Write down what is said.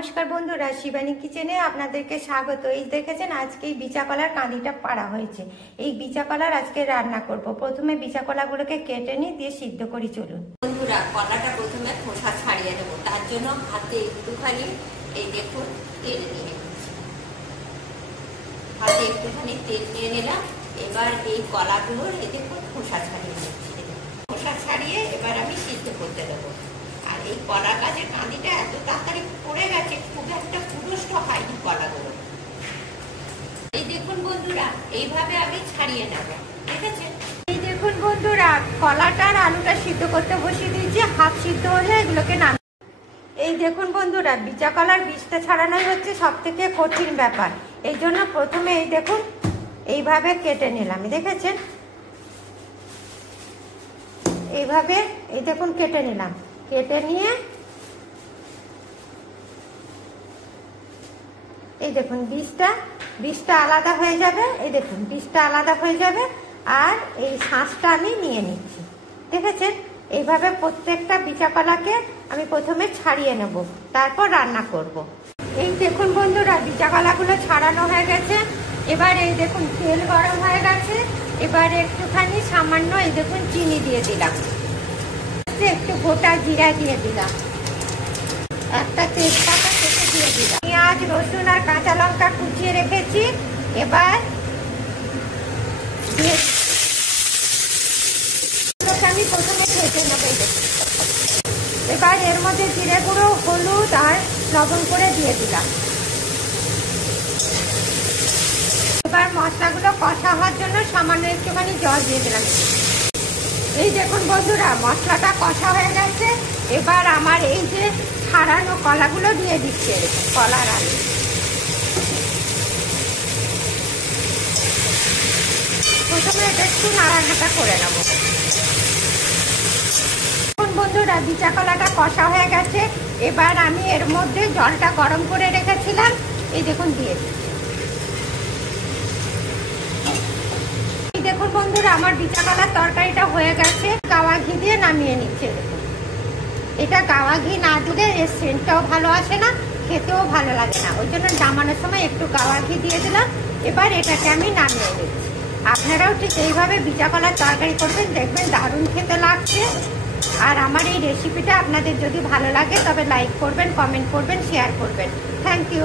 নমস্কার বন্ধুরা, শিবানী কিচেনে আপনাদেরকে স্বাগত। এই দেখেছেন আজকে এই বিচা কলার কাঁদিটা পাড়া হয়েছে। এই বিচা কলার আজকে রান্না করব। প্রথমে বিচা কলাগুলোকে কেটে নিয়ে দিয়ে সিদ্ধ করি। চলুন বন্ধুরা, কলাটা প্রথমে খোসা ছাড়িয়ে নেব। তার জন্য হাতে একটুখানি এই দেখুন তেল নিয়ে হাতে একটুখানি তেল নিয়ে নিলাম। এবার এই কলাগুলোর এই দেখুন খোসা ছাড়িয়ে নিচ্ছি। খোসা ছাড়িয়ে এবার আমি সিদ্ধ করতে দেবো। আর এই কলা গাছের কাঁদিটা এত তাড়াতাড়ি পড়ে গেছে, খুব একটা পুরুষ্ট হয়নি কলাগুলো। এই দেখুন বন্ধুরা, এইভাবে আমি ছাড়িয়ে নেব। ঠিক আছে, এই দেখুন বন্ধুরা, কলাটা আর আলুটা সিদ্ধ করতে বসিয়ে দিয়েছি। হাফ সিদ্ধ হলে এগুলোকে নাম। এই দেখুন বন্ধুরা, বিচা কলার বীজটা ছাড়ানোই হচ্ছে সব থেকে কঠিন ব্যাপার। এই জন্য প্রথমে এই দেখুন এইভাবে কেটে নিলাম। দেখেছেন, এইভাবে এই দেখুন কেটে নিলাম। কেটে নিয়ে এই দেখুন বীজটা আলাদা হয়ে যাবে। এই দেখুন বীজটা আলাদা হয়ে যাবে। আর এই শাঁসটা আমি নিয়ে নিচ্ছি। দেখেছেন, এইভাবে প্রত্যেকটা বিচা কলাকে আমি প্রথমে ছাড়িয়ে নেব, তারপর রান্না করব। এই দেখুন বন্ধুরা, বিচা কলাগুলো ছাড়ানো হয়ে গেছে। এবার এই দেখুন তেল গরম হয়ে গেছে। এবার একটুখানি সামান্য এই দেখুন চিনি দিয়ে দিলাম। একটু গোটা জিরা দিয়ে দিলাম। একটা তেজপাতা কেটে দিয়ে দিলাম। পেঁয়াজ, রসুন আর কাঁচা লঙ্কা কুচিয়ে রেখেছি। এবার আমি প্রথমে ভেজে নেব। এবার এর মধ্যে জিরে গুঁড়ো, হলুদ আর লবণ করে দিয়ে দিলাম। এবার মশলাগুলো কষা হওয়ার জন্য সামান্য একটুখানি জল দিয়ে দিলাম। এই দেখুন বন্ধুরা, মশলাটা কষা হয়ে গেছে। এবার আমার এই যে ছাড়ানো কলাগুলো দিয়ে দিচ্ছে। কলার আলু প্রথমে এটা একটু নাড়াঘাটা করে নেব। বন্ধুরা, বিচা কলাটা কষা হয়ে গেছে। এবার আমি এর মধ্যে জলটা গরম করে রেখেছিলাম, এই দেখুন দিয়ে দিচ্ছি। দেখুন বন্ধুরা, আমার বিচা কলার তরকারিটা হয়ে গেছে। গাওয়া ঘি দিয়ে নামিয়ে নিচ্ছে। দেখুন, এটা গাওয়া ঘি না দিলে এর সেন্টটাও ভালো আসে না, খেতেও ভালো লাগে না। ওই জন্য নামানোর সময় একটু গাওয়া ঘি দিয়ে দিলাম। এবার এটাকে আমি নামিয়ে নিচ্ছি। আপনারাও ঠিক এইভাবে বিচা কলার তরকারি করবেন, দেখবেন দারুণ খেতে লাগছে। আর আমার এই রেসিপিটা আপনাদের যদি ভালো লাগে তবে লাইক করবেন, কমেন্ট করবেন, শেয়ার করবেন। Thank you.